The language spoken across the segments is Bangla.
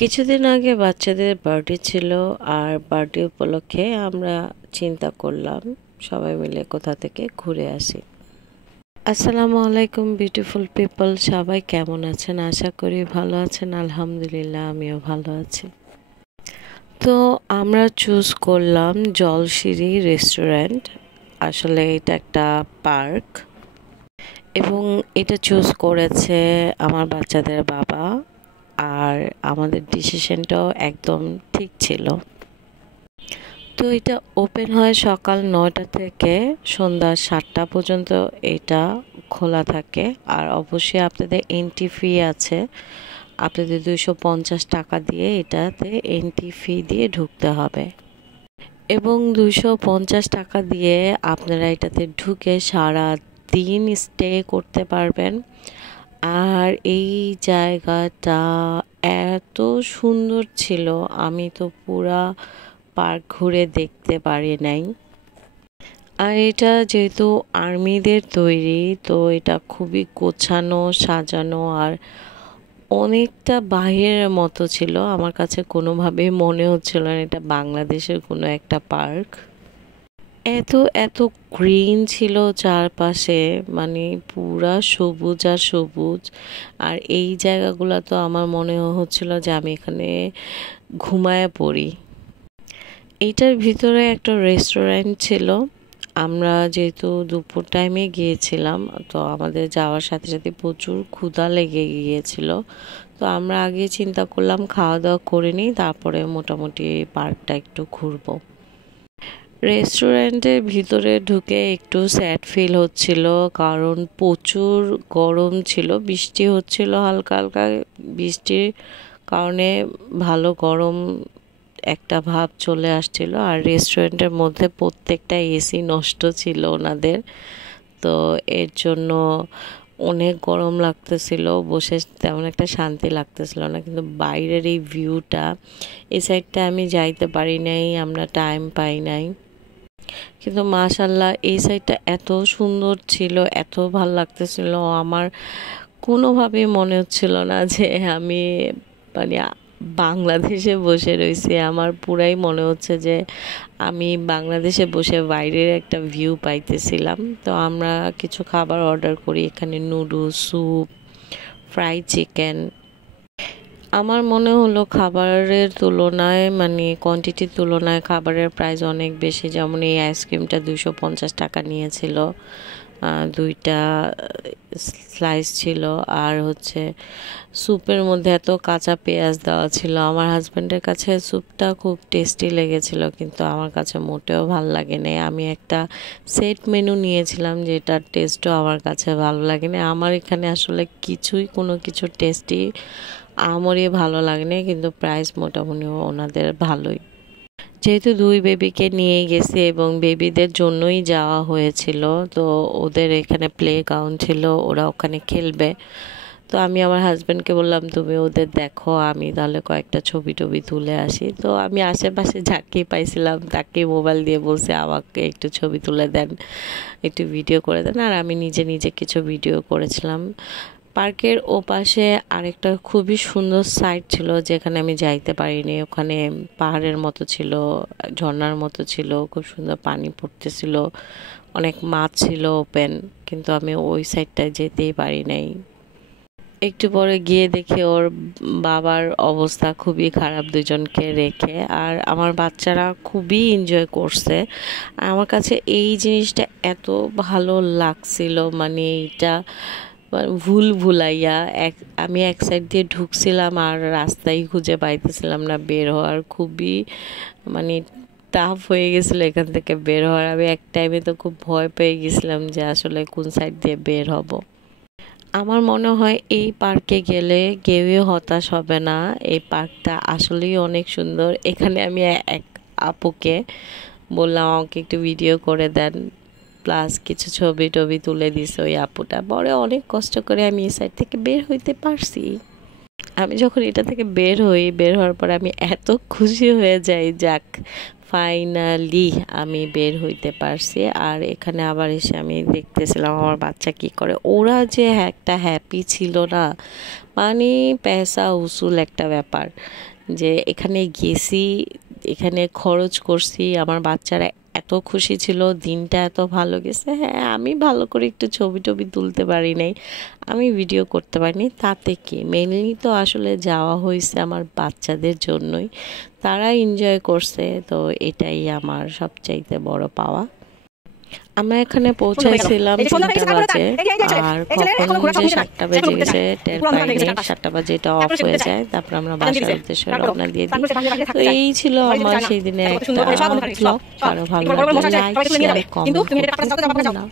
কিছুদিন আগে বাচ্চাদের বার্থডে ছিল, আর বার্থডে উপলক্ষে আমরা চিন্তা করলাম সবাই মিলে কোথা থেকে ঘুরে আসি। আসসালামু আলাইকুম বিউটিফুল পিপল, সবাই কেমন আছেন? আশা করি ভালো আছেন। আলহামদুলিল্লাহ, আমিও ভালো আছি। তো আমরা চুজ করলাম জলশিরি রেস্টুরেন্ট। আসলে এটা একটা পার্ক, এবং এটা চুজ করেছে আমার বাচ্চাদের বাবা। আর আমাদের ডিসিশনটাও একদম ঠিক ছিল। তো এটা ওপেন হয় সকাল 9টা থেকে সন্ধ্যা 7টা পর্যন্ত এটা খোলা থাকে। আর অবশ্যই আপনাদের এন্ট্রি ফি আছে, আপনাদের 250 টাকা দিয়ে এটাতে এন্ট্রি ফি দিয়ে ঢুকতে হবে, এবং 250 টাকা দিয়ে আপনারা এটাতে ঢুকে সারা দিন স্টে করতে পারবেন। আর এই জায়গাটা এত সুন্দর ছিল, আমি তো পুরা পার্ক ঘুরে দেখতে পারি নাই। আর এটা যেহেতু আর্মিদের তৈরি, তো এটা খুবই গোছানো সাজানো, আর অনেকটা বাহিরের মতো ছিল। আমার কাছে কোনোভাবেই মনে হচ্ছিল না এটা বাংলাদেশের কোনো একটা পার্ক। এত এত গ্রিন ছিল চারপাশে, মানে পুরা সবুজ আর সবুজ। আর এই জায়গাগুলো তো আমার মনে হচ্ছিল যে আমি এখানে ঘুমায় পড়ি। এইটার ভিতরে একটা রেস্টুরেন্ট ছিল। আমরা যেহেতু দুপুর টাইমে গিয়েছিলাম, তো আমাদের যাওয়ার সাথে সাথে প্রচুর ক্ষুধা লেগে গিয়েছিল। তো আমরা আগে চিন্তা করলাম খাওয়া দাওয়া করে নিই, তারপরে মোটামুটি পার্কটা একটু ঘুরবো। রেস্টুরেন্টের ভিতরে ঢুকে একটু স্যাড ফিল হচ্ছিল, কারণ প্রচুর গরম ছিল, বৃষ্টি হচ্ছিল হালকা হালকা। বৃষ্টির কারণে ভালো গরম একটা ভাব চলে আসছিল। আর রেস্টুরেন্টের মধ্যে প্রত্যেকটা এসি নষ্ট ছিল ওনাদের, তো এর জন্য অনেক গরম লাগতেছিল, বসে তেমন একটা শান্তি লাগতেছিল না। কিন্তু বাইরের এই ভিউটা, এই সাইডটা আমি যাইতে পারি নাই, আমরা টাইম পাই নাই। কিন্তু মাশাল্লাহ এই সাইডটা এত সুন্দর ছিল, এত ভালো লাগতেছিল। আমার কোনোভাবেই মনে হচ্ছিল না যে আমি মানে বাংলাদেশে বসে রয়েছি। আমার পুরাই মনে হচ্ছে যে আমি বাংলাদেশে বসে বাইরের একটা ভিউ পাইতেছিলাম। তো আমরা কিছু খাবার অর্ডার করি, এখানে নুডলস, স্যুপ, ফ্রাইড চিকেন। আমার মনে হলো খাবারের তুলনায়, মানে কোয়ান্টিটির তুলনায় খাবারের প্রাইস অনেক বেশি। যেমন এই আইসক্রিমটা 250 টাকা নিয়েছিল, দুইটা স্লাইস ছিল। আর হচ্ছে স্যুপের মধ্যে এত কাঁচা পেঁয়াজ দেওয়া ছিল। আমার হাজব্যান্ডের কাছে স্যুপটা খুব টেস্টি লেগেছিল, কিন্তু আমার কাছে মোটেও ভাল লাগেনি। আমি একটা সেট মেনু নিয়েছিলাম, যেটার টেস্টও আমার কাছে ভালো লাগেনি। আমার এখানে আসলে কোনো কিছু টেস্টি আমারই ভালো লাগেনি, কিন্তু প্রাইস মোটামুটি ওনাদের ভালোই। যেহেতু দুই বেবিকে নিয়ে গেছি এবং বেবিদের জন্যই যাওয়া হয়েছিল, তো ওদের এখানে প্লে গ্রাউন্ড ছিল, ওরা ওখানে খেলবে। তো আমি আমার হাজব্যান্ডকে বললাম তুমি ওদের দেখো, আমি তাহলে কয়েকটা ছবি টবি তুলে আসি। তো আমি আশেপাশে যাকেই পাইছিলাম তাকে মোবাইল দিয়ে বলছে আমাকে একটু ছবি তুলে দেন, একটু ভিডিও করে দেন। আর আমি নিজে নিজে কিছু ভিডিও করেছিলাম। পার্কের ওপাশে আরেকটা খুবই সুন্দর সাইট ছিল, যেখানে আমি যাইতে পারিনি। ওখানে পাহাড়ের মতো ছিল, ঝর্ণার মতো ছিল, খুব সুন্দর পানি পড়তেছিল, অনেক মাছ ছিল ওপেন, কিন্তু আমি ওই সাইডটায় যেতেই পারি নাই। একটু পরে গিয়ে দেখি ওর বাবার অবস্থা খুবই খারাপ দুজনকে রেখে। আর আমার বাচ্চারা খুবই এনজয় করছে। আমার কাছে এই জিনিসটা এত ভালো লাগছিল, মানে এইটা ভুল ভুলাইয়া আমি এক সাইড দিয়ে ঢুকছিলাম আর রাস্তায় খুঁজে পাইতেছিলাম না বের হওয়ার। খুবই মানে টাফ হয়ে গেছিলো এখান থেকে বের হওয়ার। আমি এক টাইমে তো খুব ভয় পেয়ে গেছিলাম যে আসলে কোন সাইড দিয়ে বের হব। আমার মনে হয় এই পার্কে গেলে কেউই হতাশ হবে না। এই পার্কটা আসলেই অনেক সুন্দর। এখানে আমি এক আপুকে বললাম আমাকে একটু ভিডিও করে দেন, প্লাস কিছু ছবি টবি তুলে দিছে ওই আপুটা। পরে অনেক কষ্ট করে আমি এই সাইড থেকে বের হইতে পারছি। আমি যখন এটা থেকে বের হই, বের হওয়ার পর আমি এত খুশি হয়ে যাই, যাক ফাইনালি আমি বের হইতে পারছি। আর এখানে আবার এসে আমি দেখতেছিলাম আমার বাচ্চা কি করে। ওরা যে একটা হ্যাপি ছিল না, মানে পয়সা উসুল একটা ব্যাপার, যে এখানে গেছি, এখানে খরচ করছি, আমার বাচ্চারা এত খুশি ছিল, দিনটা এত ভালো গেছে। হ্যাঁ, আমি ভালো করে একটু ছবি টবি তুলতে পারি নাই, আমি ভিডিও করতে পারিনি, তাতে কি, মেনলি তো আসলে যাওয়া হয়েছে আমার বাচ্চাদের জন্যই, তারা এনজয় করছে, তো এটাই আমার সবচাইতে বড় পাওয়া। আমরা এখানে পৌঁছাইছিলাম 3টা বাজে, আর কখন যে 7টা বেজে গেছে টের পাইনি। 7টা বাজে এটা অফ হয়ে যায়, তারপর আমরা বাসার উদ্দেশ্যে রওনা দিয়ে দিই। তো এই ছিল আমার সেই দিনে একটা ব্লগ। আরো ভালো লাগলে লাইক শেয়ার কমেন্ট করতে না।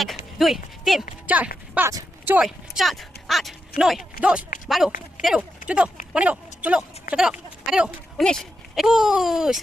1 2 3 4 5 6 7 8 9 10 12 13 14 15 16 17 18 19 21